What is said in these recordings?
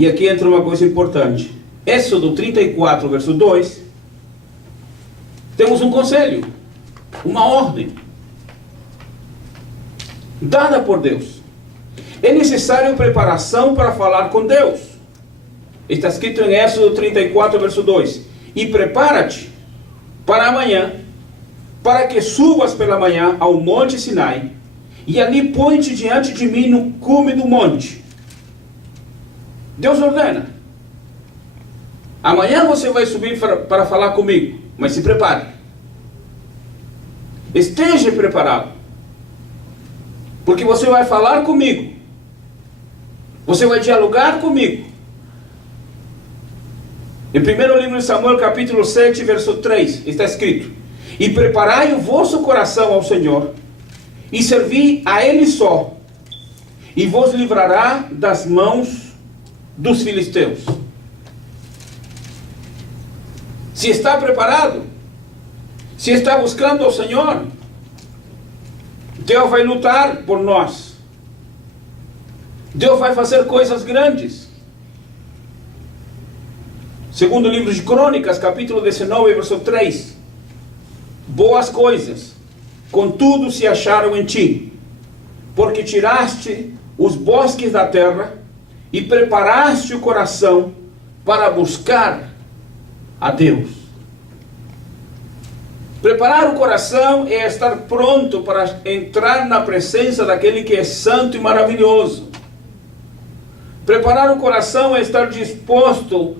E aqui entra uma coisa importante. Êxodo 34, verso 2. Temos um conselho, uma ordem dada por Deus. É necessário preparação para falar com Deus. Está escrito em Êxodo 34, verso 2. E prepara-te para amanhã, para que subas pela manhã ao monte Sinai, e ali põe-te diante de mim no cume do monte. Deus ordena. Amanhã você vai subir para falar comigo, mas se prepare. Esteja preparado. Porque você vai falar comigo. Você vai dialogar comigo. Em primeiro livro de Samuel, capítulo 7, verso 3, está escrito: E preparai o vosso coração ao Senhor, e servi a Ele só, e vos livrará das mãos dos filisteus. Se está preparado, se está buscando ao Senhor, Deus vai lutar por nós. Deus vai fazer coisas grandes. Segundo livro de Crônicas, capítulo 19, verso 3. Boas coisas, contudo, se acharam em ti, porque tiraste os bosques da terra e preparaste o coração para buscar a Deus. Preparar o coração é estar pronto para entrar na presença daquele que é santo e maravilhoso. Preparar o coração é estar disposto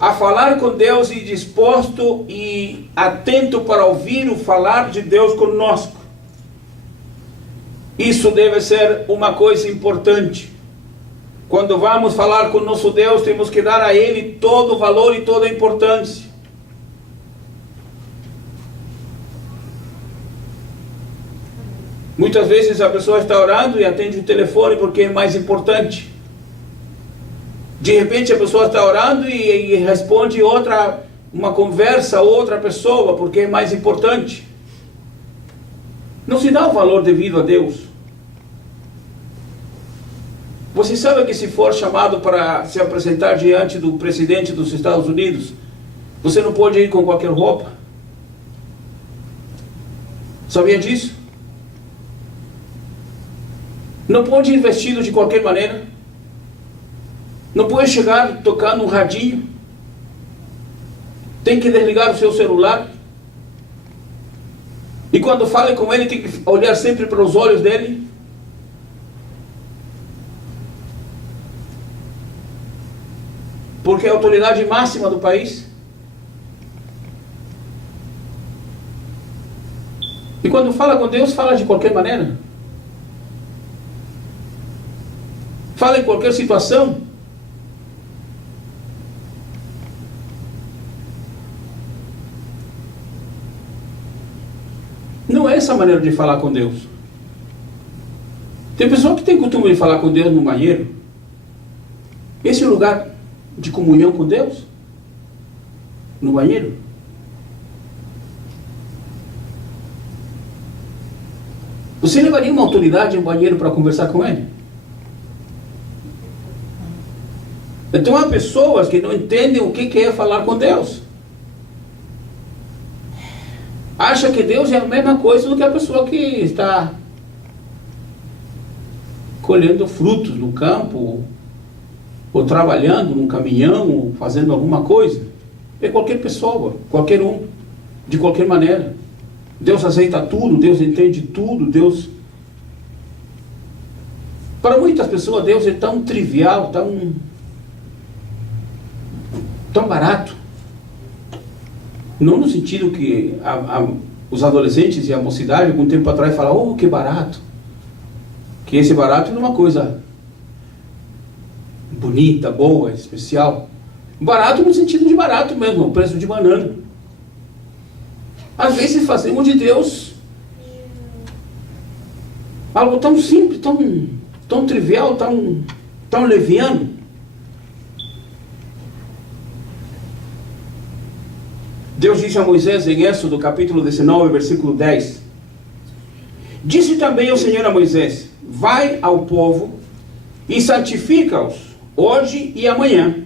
a falar com Deus e disposto e atento para ouvir o falar de Deus conosco. Isso deve ser uma coisa importante. Quando vamos falar com nosso Deus, temos que dar a Ele todo o valor e toda a importância. Muitas vezes a pessoa está orando e atende o telefone porque é mais importante. De repente a pessoa está orando e responde uma conversa a outra pessoa porque é mais importante. Não se dá o valor devido a Deus. Você sabe que se for chamado para se apresentar diante do presidente dos Estados Unidos, você não pode ir com qualquer roupa? Sabia disso? Não pode ir vestido de qualquer maneira. Não pode chegar tocando um radinho. Tem que desligar o seu celular. E quando fala com ele, tem que olhar sempre para os olhos dele. Porque é a autoridade máxima do país. E quando fala com Deus, fala de qualquer maneira. Fala em qualquer situação. Não é essa a maneira de falar com Deus. Tem pessoa que tem costume de falar com Deus no banheiro. Esse é o lugar de comunhão com Deus? No banheiro? Você levaria uma autoridade em banheiro para conversar com ele? Então há pessoas que não entendem o que é falar com Deus. Acha que Deus é a mesma coisa do que a pessoa que está colhendo frutos no campo, ou trabalhando num caminhão, ou fazendo alguma coisa. É qualquer pessoa, qualquer um, de qualquer maneira. Deus aceita tudo, Deus entende tudo, Deus... Para muitas pessoas Deus é tão trivial, tão barato. Não no sentido que os adolescentes e a mocidade, algum tempo atrás, falam, oh, que barato. Que esse barato não é uma coisa bonita, boa, especial. Barato no sentido de barato mesmo, o preço de banana. Às vezes fazemos de Deus algo tão simples, tão trivial, tão leviano. Deus disse a Moisés em Êxodo capítulo 19, versículo 10. Disse também o Senhor a Moisés: vai ao povo e santifica-os hoje e amanhã,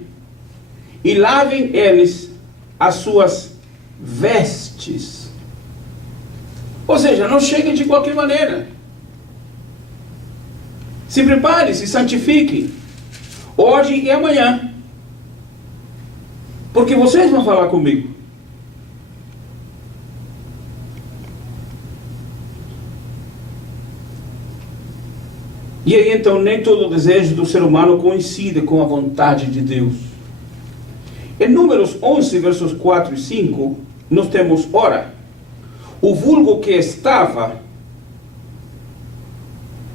e lavem eles as suas vestes. Ou seja, não cheguem de qualquer maneira. Se prepare, se santifique, hoje e amanhã, porque vocês vão falar comigo. E aí então nem todo o desejo do ser humano coincide com a vontade de Deus. Em Números 11, versos 4 e 5, nós temos: ora, o vulgo que estava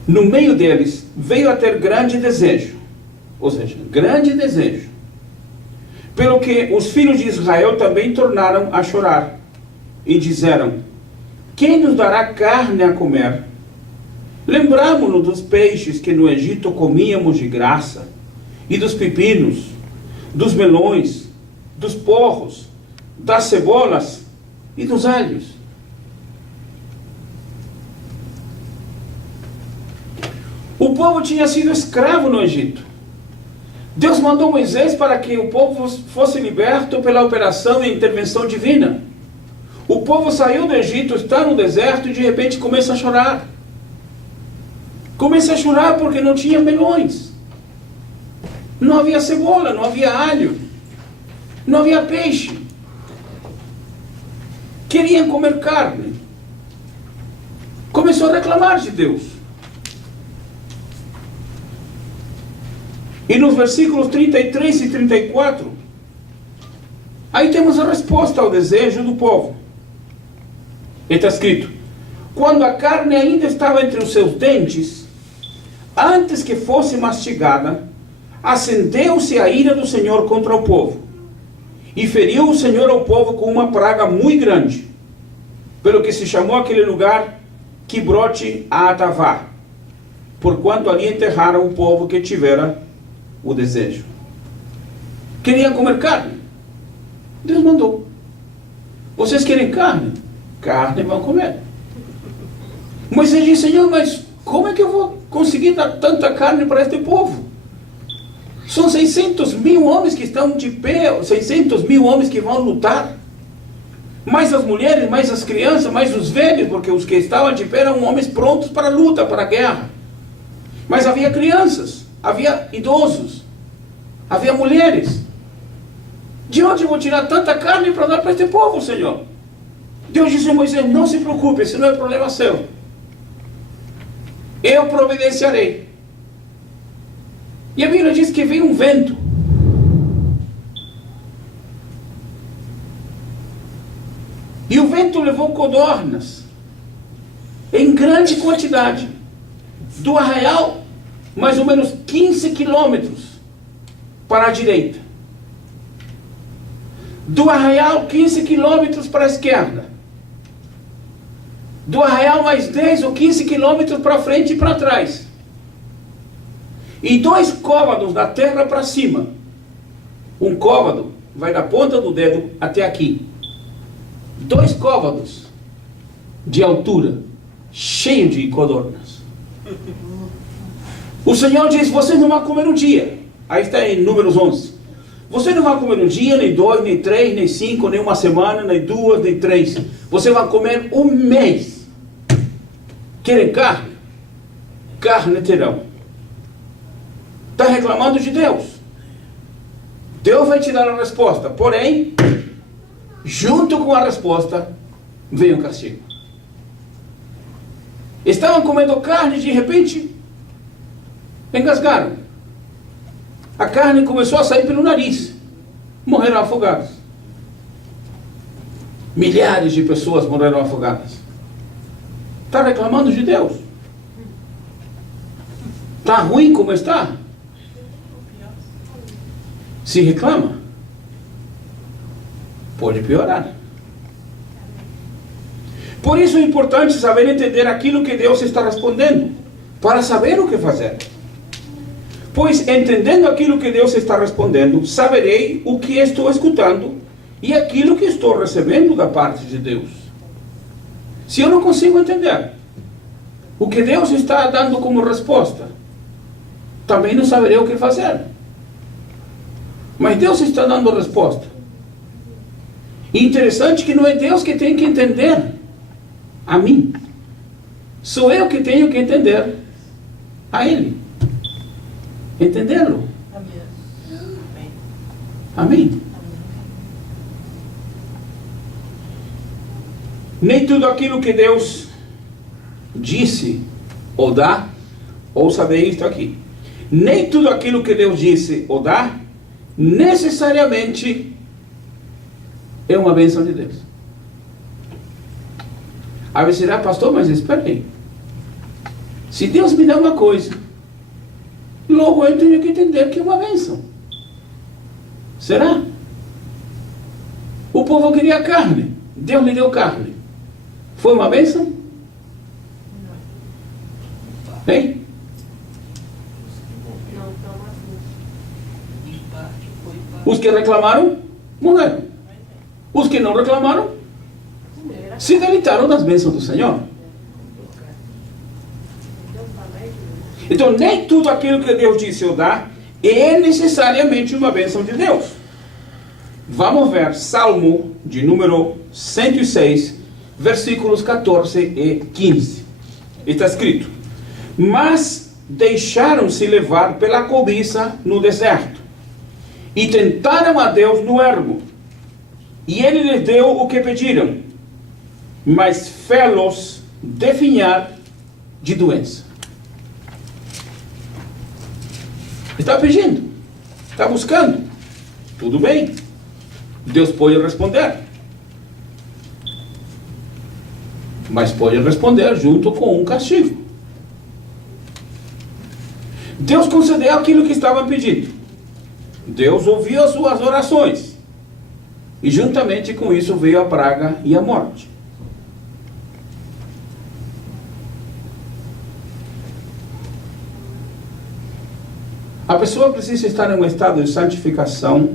no meio deles veio a ter grande desejo, ou seja, grande desejo, pelo que os filhos de Israel também tornaram a chorar, e disseram: quem nos dará carne a comer? Lembramo-nos dos peixes que no Egito comíamos de graça, e dos pepinos, dos melões, dos porros, das cebolas e dos alhos. O povo tinha sido escravo no Egito. Deus mandou Moisés para que o povo fosse liberto pela operação e intervenção divina. O povo saiu do Egito, está no deserto e de repente começa a chorar. Começa a chorar porque não tinha melões, não havia cebola, não havia alho, não havia peixe. Queriam comer carne. Começou a reclamar de Deus. E nos versículos 33 e 34, aí temos a resposta ao desejo do povo. Está escrito: quando a carne ainda estava entre os seus dentes, antes que fosse mastigada, acendeu-se a ira do Senhor contra o povo, e feriu o Senhor ao povo com uma praga muito grande, pelo que se chamou aquele lugar Quibrote Atavá, porquanto ali enterraram o povo que tivera o desejo. Queriam comer carne. Deus mandou: vocês querem carne? Carne vão comer. Moisés disse: Senhor, mas como é que eu vou conseguir dar tanta carne para este povo? São 600 mil homens que estão de pé, 600 mil homens que vão lutar, mais as mulheres, mais as crianças, mais os velhos, porque os que estavam de pé eram homens prontos para a luta, para a guerra. Mas havia crianças, havia idosos, havia mulheres. De onde eu vou tirar tanta carne para dar para este povo, Senhor? Deus disse a Moisés: não se preocupe, esse não é problema seu. Eu providenciarei. E a Bíblia diz que veio um vento. E o vento levou codornas em grande quantidade do arraial, mais ou menos 15 quilômetros para a direita. Do arraial 15 quilômetros para a esquerda. Do arraial mais 10 ou 15 quilômetros para frente e para trás. E 2 côvados da terra para cima. Um côvado vai da ponta do dedo até aqui. 2 côvados de altura, cheio de codornas. O Senhor diz: vocês não vão comer um dia. Aí está em Números 11. Você não vai comer um dia, nem 2, nem 3, nem 5, nem uma semana, nem 2, nem 3. Você vai comer um mês. Querem carne? Carne terão. Está reclamando de Deus. Deus vai te dar a resposta. Porém, junto com a resposta, vem o castigo. Estavam comendo carne e de repente engasgaram. A carne começou a sair pelo nariz. Morreram afogados. Milhares de pessoas morreram afogadas. Está reclamando de Deus? Está ruim como está? Se reclama, pode piorar. Por isso é importante saber entender aquilo que Deus está respondendo, para saber o que fazer. Pois entendendo aquilo que Deus está respondendo, saberei o que estou escutando e aquilo que estou recebendo da parte de Deus. Se eu não consigo entender o que Deus está dando como resposta, também não saberei o que fazer. Mas Deus está dando a resposta. E interessante que não é Deus que tem que entender a mim. Sou eu que tenho que entender a Ele. Entendê-lo. Amém. Nem tudo aquilo que Deus disse ou dá, ouça bem isto aqui. Nem tudo aquilo que Deus disse ou dá, necessariamente é uma bênção de Deus. Aí você dirá, pastor, mas espera aí. Se Deus me dá uma coisa, logo eu tenho que entender que é uma bênção. Será? O povo queria carne, Deus lhe deu carne. Foi uma bênção? Hein? Os que reclamaram, morreram. Os que não reclamaram, se deleitaram das bênçãos do Senhor. Então, nem tudo aquilo que Deus disse ou dá é necessariamente uma bênção de Deus. Vamos ver Salmo de número 106, versículos 14 e 15. Está escrito: mas deixaram-se levar pela cobiça no deserto, e tentaram a Deus no ermo, e Ele lhes deu o que pediram, mas fê-los definhar de doença. Está pedindo, está buscando, tudo bem, Deus pode responder, mas pode responder junto com um castigo. Deus concedeu aquilo que estavam pedindo, Deus ouviu as suas orações, e juntamente com isso veio a praga e a morte. A pessoa precisa estar em um estado de santificação.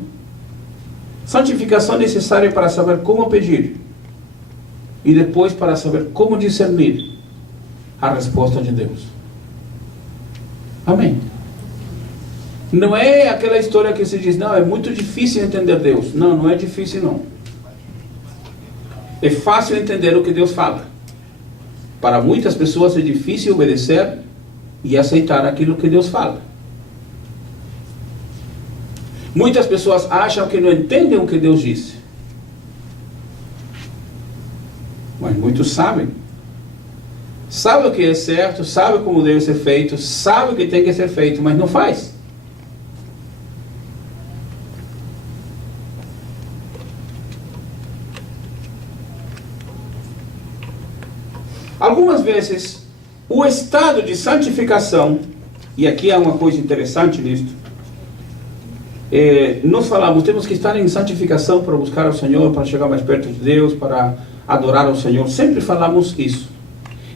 Santificação necessária para saber como pedir. E depois para saber como discernir a resposta de Deus. Amém. Não é aquela história que se diz, não, é muito difícil entender Deus. Não, não é difícil não. É fácil entender o que Deus fala. Para muitas pessoas é difícil obedecer e aceitar aquilo que Deus fala. Muitas pessoas acham que não entendem o que Deus disse. Mas muitos sabem. Sabem o que é certo, sabem como deve ser feito, sabem o que tem que ser feito, mas não faz. Algumas vezes, o estado de santificação, e aqui há uma coisa interessante nisto, nós falamos, temos que estar em santificação para buscar ao Senhor, para chegar mais perto de Deus, para adorar ao Senhor. Sempre falamos isso.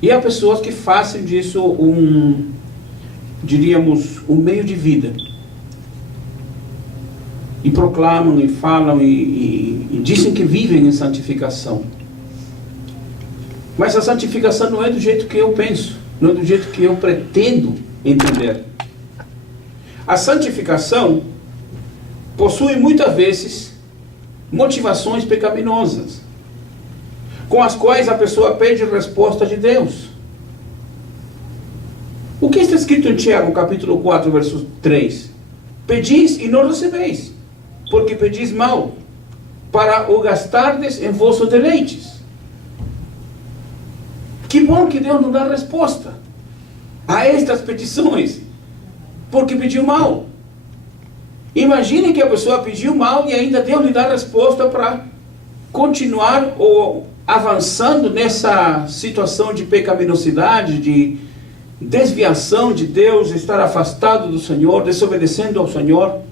E há pessoas que fazem disso diríamos, um meio de vida. E proclamam, e falam, e dizem que vivem em santificação. Mas a santificação não é do jeito que eu penso, não é do jeito que eu pretendo entender. A santificação possui muitas vezes motivações pecaminosas, com as quais a pessoa pede resposta de Deus. O que está escrito em Tiago, capítulo 4, verso 3? Pedis e não recebeis, porque pedis mal, para o gastardes em vossos deleites. Que bom que Deus não dá resposta a estas petições, porque pediu mal. Imagine que a pessoa pediu mal e ainda Deus lhe dá resposta para continuar ou avançando nessa situação de pecaminosidade, de desviação de Deus, estar afastado do Senhor, desobedecendo ao Senhor.